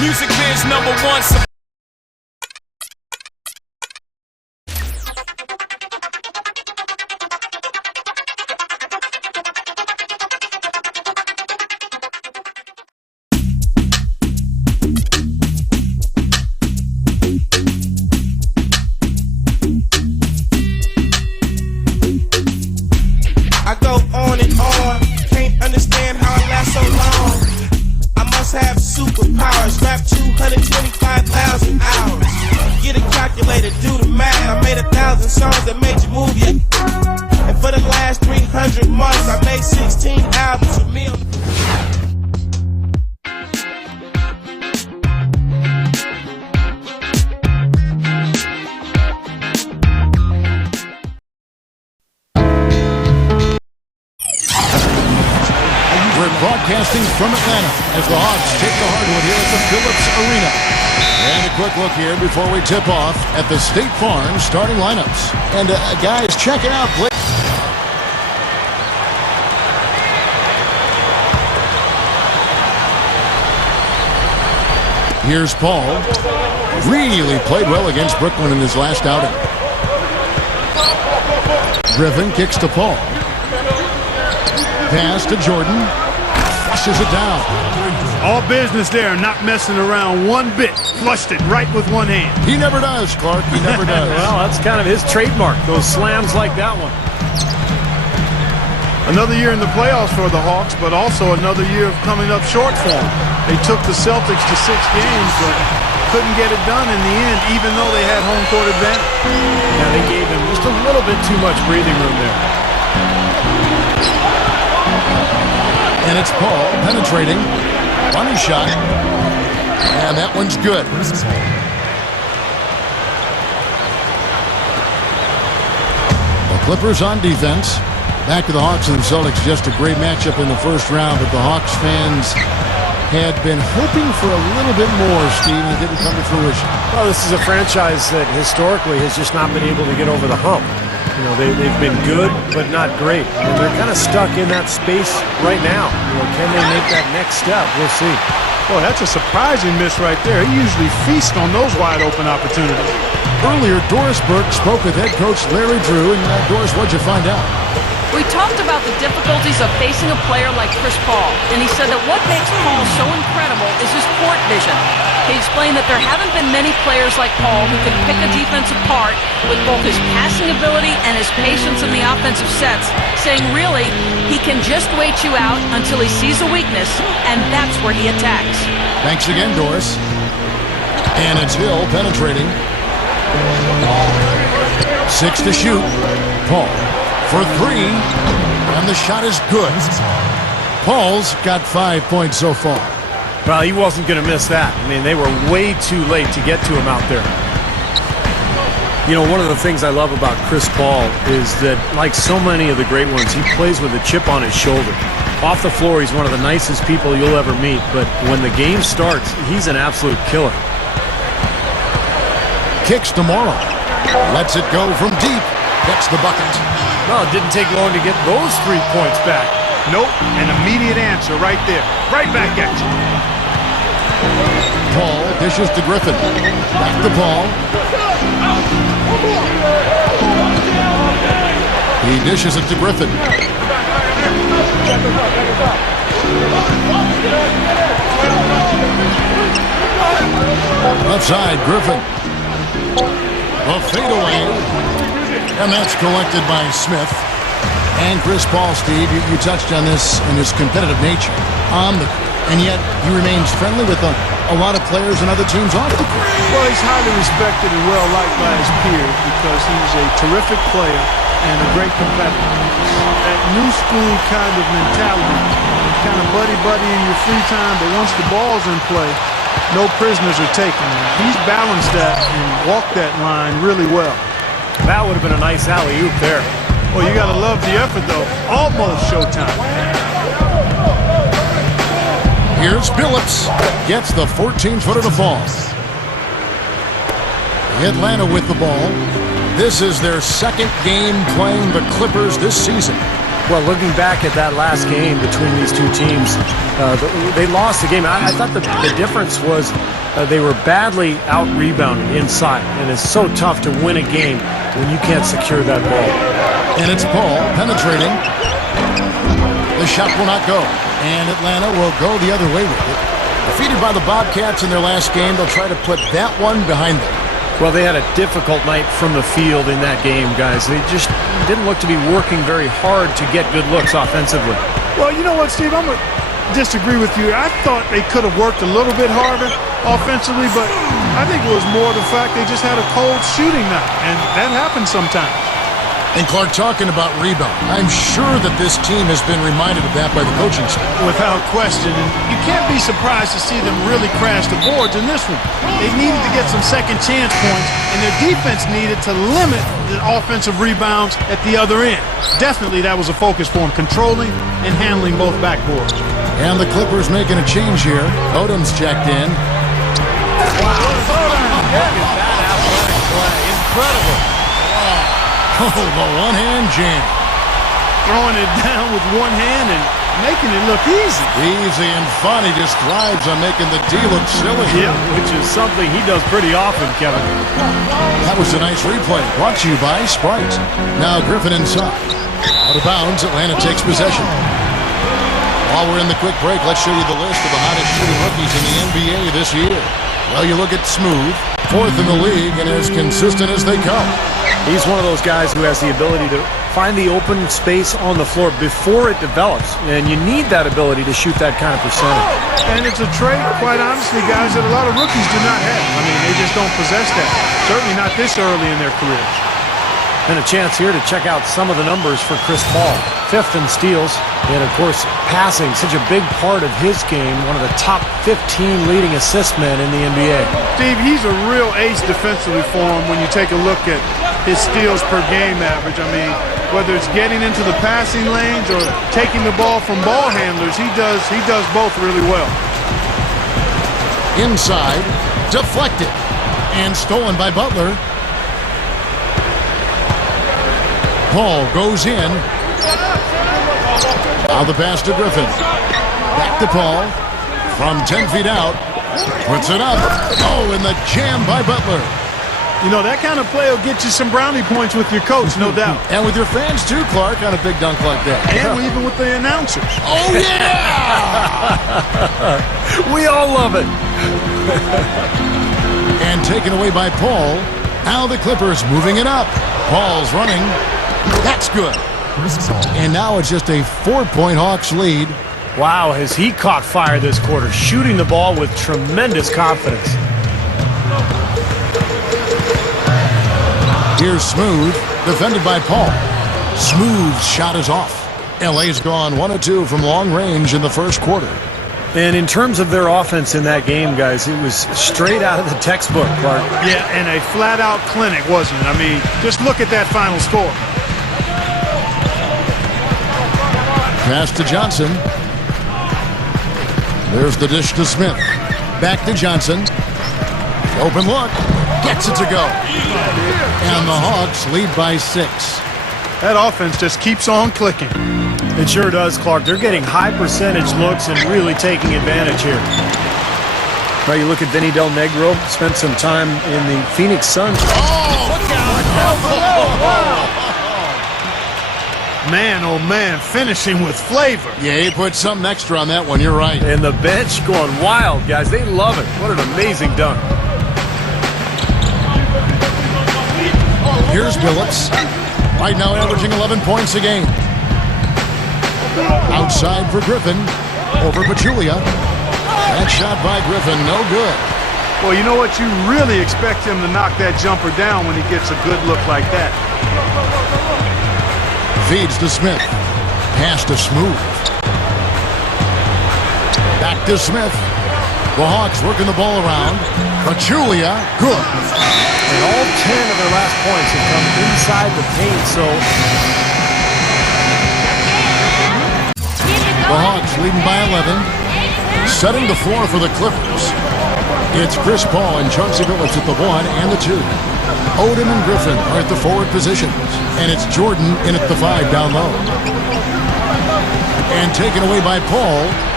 Music biz #1. I go on and on, can't understand how I last so long. I must have superpowers, rap 225,000 hours. Get a calculator, do the math. I made 1,000 songs that made you move, yeah. And for the last 300 months, I made 16 albums with me. We're broadcasting from Atlanta as the Hawks take the hardwood here at the Phillips Arena. And a quick look here before we tip off at the State Farm starting lineups. And guys, check it out. Here's Paul. Really played well against Brooklyn in his last outing. Griffin kicks to Paul. Pass to Jordan. Flushes it down. All business there, not messing around one bit. Flushed it right with one hand. He never does, Clark. He never does. Well, that's kind of his trademark, those slams like that one. Another year in the playoffs for the Hawks, but also another year of coming up short for them. They took the Celtics to 6 games, but couldn't get it done in the end, even though they had home court advantage. Yeah, they gave him just a little bit too much breathing room there. And it's Paul penetrating. Funny shot. And that one's good. The Clippers on defense. Back to the Hawks and the Celtics. Just a great matchup in the first round, but the Hawks fans had been hoping for a little bit more, Steve, and it didn't come to fruition. Well, this is a franchise that historically has just not been able to get over the hump. You know, they've been good, but not great. And they're kind of stuck in that space right now. You know, can they make that next step? We'll see. Boy, that's a surprising miss right there. He usually feasts on those wide-open opportunities. Earlier, Doris Burke spoke with head coach Larry Drew. And Doris, what'd you find out? We talked about the difficulties of facing a player like Chris Paul, and he said that what makes Paul so incredible is his court vision. He explained that there haven't been many players like Paul who can pick a defense apart with both his passing ability and his patience in the offensive sets, saying really, he can just wait you out until he sees a weakness, and that's where he attacks. Thanks again, Doris. And it's Hill penetrating. 6 to shoot. Paul for 3, and the shot is good. Paul's got 5 points so far. Well, he wasn't going to miss that. I mean, they were way too late to get to him out there. You know, one of the things I love about Chris Paul is that, like so many of the great ones, he plays with a chip on his shoulder. Off the floor, he's one of the nicest people you'll ever meet, but when the game starts, he's an absolute killer. Kicks to Morrow. Lets it go from deep. Gets the bucket. Well, it didn't take long to get those 3 points back. Nope, an immediate answer right there. Right back at you. Paul dishes to Griffin. Back to Paul. He dishes it to Griffin. Left side, Griffin. A fadeaway. And that's collected by Smith. And Chris Paul, Steve, you touched on this in his competitive nature on the court. And yet he remains friendly with a lot of players and other teams off the court. Well, he's highly respected and well-liked by his peers because he's a terrific player and a great competitor. That new school kind of mentality, kind of buddy-buddy in your free time, but once the ball's in play, no prisoners are taken. He's balanced that and walked that line really well. That would have been a nice alley-oop there. Well, you got to love the effort, though. Almost showtime. Here's Phillips. Gets the 14-footer to fall. Atlanta with the ball. This is their second game playing the Clippers this season. Well, looking back at that last game between these two teams, they lost the game. I thought the difference was they were badly out-rebounded inside, and it's so tough to win a game when you can't secure that ball. And it's Paul penetrating. The shot will not go, and Atlanta will go the other way with it. Defeated by the Bobcats in their last game, they'll try to put that one behind them. Well, they had a difficult night from the field in that game, guys. They just didn't look to be working very hard to get good looks offensively. Well, you know what, Steve? I'm going to disagree with you. I thought they could have worked a little bit harder offensively, but I think it was more the fact they just had a cold shooting night, and that happens sometimes. And Clark, talking about rebound, I'm sure that this team has been reminded of that by the coaching staff. Without question, and you can't be surprised to see them really crash the boards in this one. They needed to get some second chance points, and their defense needed to limit the offensive rebounds at the other end. Definitely that was a focus for them, controlling and handling both backboards. And the Clippers making a change here. Odom's checked in. Wow. Look at that athletic play. Incredible. Oh, the one-hand jam. Throwing it down with one hand and making it look easy. Easy and fun. He just thrives on making the D look silly. Yeah, which is something he does pretty often, Kevin. That was a nice replay. Brought to you by Sprite. Now Griffin inside. Out of bounds, Atlanta takes possession. While we're in the quick break, let's show you the list of the hottest shooting rookies in the NBA this year. Well, you look at Smoove, 4th in the league, and as consistent as they come. He's one of those guys who has the ability to find the open space on the floor before it develops, and you need that ability to shoot that kind of percentage. And it's a trait, quite honestly, guys, that a lot of rookies do not have. I mean, they just don't possess that. Certainly not this early in their careers. And a chance here to check out some of the numbers for Chris Paul. 5th in steals, and of course, passing, such a big part of his game, one of the top 15 leading assist men in the NBA. Steve, he's a real ace defensively for him when you take a look at his steals per game average. I mean, whether it's getting into the passing lanes or taking the ball from ball handlers, he does both really well. Inside, deflected, and stolen by Butler. Paul goes in. Now the pass to Griffin. Back to Paul. From 10 feet out. Puts it up. Oh, and the jam by Butler. You know, that kind of play will get you some brownie points with your coach, no doubt. And with your fans too, Clark, on a big dunk like that. And even with the announcers. Oh, yeah! We all love it. And taken away by Paul. Now the Clippers moving it up. Paul's running. That's good. And now it's just a 4-point Hawks lead. Wow, has he caught fire this quarter, shooting the ball with tremendous confidence. Here's Smoove, defended by Paul. Smoove's shot is off. LA's gone 1 of 2 from long range in the first quarter. And in terms of their offense in that game, guys, it was straight out of the textbook, Clark. Yeah, and a flat-out clinic, wasn't it? I mean, just look at that final score. Pass to Johnson. There's the dish to Smith. Back to Johnson. Open look. Gets it to go. And the Hawks lead by 6. That offense just keeps on clicking. It sure does, Clark. They're getting high percentage looks and really taking advantage here. Right, you look at Vinny Del Negro, spent some time in the Phoenix Suns. Man, oh man, finishing with flavor. Yeah, he put something extra on that one. You're right. And the bench going wild, guys. They love it. What an amazing dunk. Here's Billups. Right now averaging 11 points a game. Outside for Griffin. Over Pachulia. That shot by Griffin, no good. Well, you know what? You really expect him to knock that jumper down when he gets a good look like that. Feeds to Smith. Pass to Smoove. Back to Smith. The Hawks working the ball around. Pachulia, good. And all 10 of their last points have come inside the paint, so the Hawks leading by 11. Setting the floor for the Clippers. It's Chris Paul and Chauncey Billups at the 1 and the 2. Odom and Griffin are at the forward positions. And it's Jordan in at the 5 down low. And taken away by Paul.